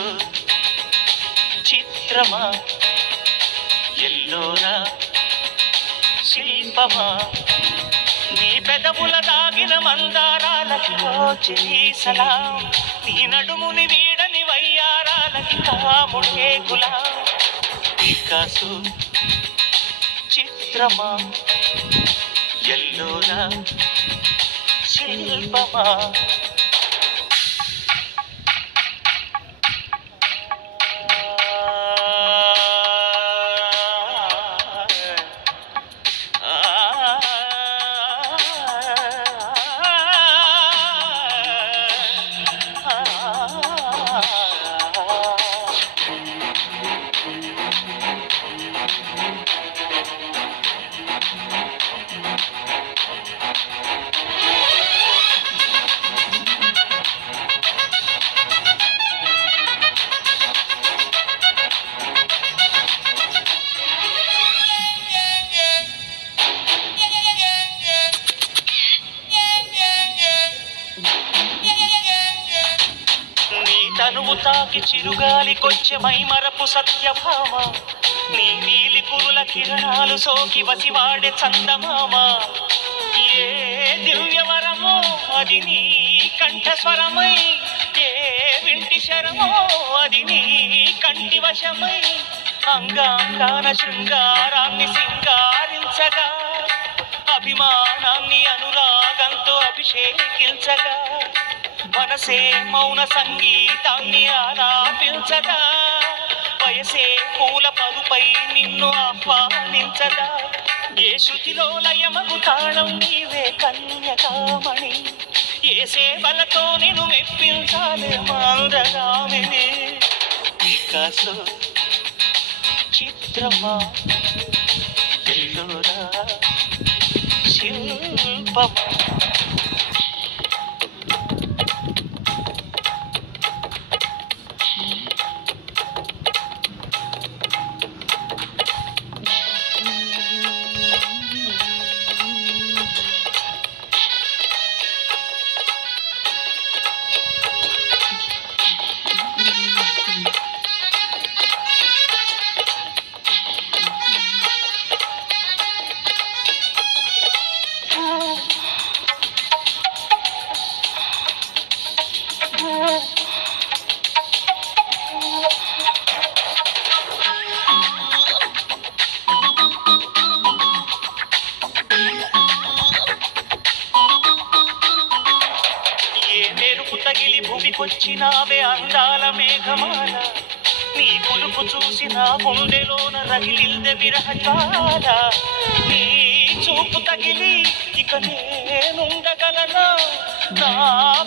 Picasso చిత్రమా Ellora శిల్పమా నీ పెదవుల దాగిన మందారాలకి చెలి సలాం నీ నడుముని వీడని వయ్యారాలకి కాముడే గులాం పికాసో చిత్రమా ఎల్లోరా శిల్పమా తనువు తాకి చిరుగాలి కొచ్చే మైమరపు సత్యభామ నీ నీలి కురుల కిరణాలు సోకి వసివాడే చందమామ ఏ దివ్యవరమో అది నీ కంఠస్వరమై ఏ వింటి శరమో అది నీ కంటి వశమై అంగాంగాన శృంగారాన్ని సింగారించగా అభిమానాన్ని అనురాగంతో అభిషేకించగా మనసే మౌన సంగీతాన్ని ఆలాపించదా వయసే పూల పరుపై నిన్ను ఆహ్వానించదా ఏ శృతిలో లయమగు తాళం నీవే కన్యకామణి ఏ సేవలతో నిన్ను మెప్పించాలే మందగామిని పికాసో చిత్రమా ఎల్లోరా శిల్పమా తగిలి భూమికొచ్చినావే అందాల మేఘమాల నీ కొలుపు చూసి నా గుండెలోన రగిలిందే విరహకాల నీ చూపు తగిలి ఇక నేనుండగలనా నా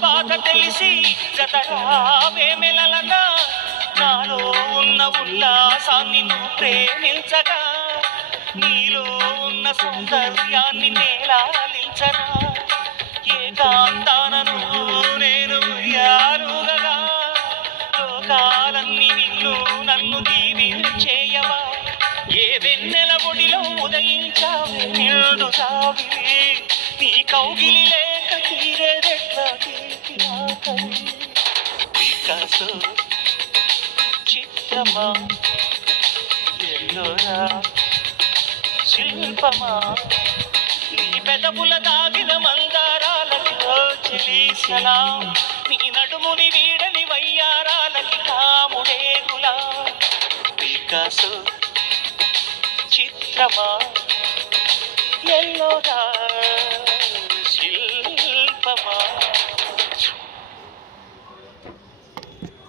బాధ తెలిసి గతరావే మెలలనా నాలో ఉన్న ఉల్లాసాన్ని నువ్వు ప్రేమించగా నీలో ఉన్న సౌందర్యాన్ని నేలాలించనా ఏకాంతానను నేను యారుగగా లోకాలన్నీ నిన్ను నన్ను దీవించేయవా ఏ వెన్నెల ఒడిలో ఉదయించావే నిండు సావిలి నీ కౌగిలి లేక తీరేదెట్లా పికాసో చిత్రమా ఎల్లోరా శిల్పమా నీ పెదవుల దాగిన మందారాలకి చెలి సలాం నీ నడుముని వీడని వయ్యారాలకి కాముడే గులాం పికాసో చిత్రమా ఎల్లోరా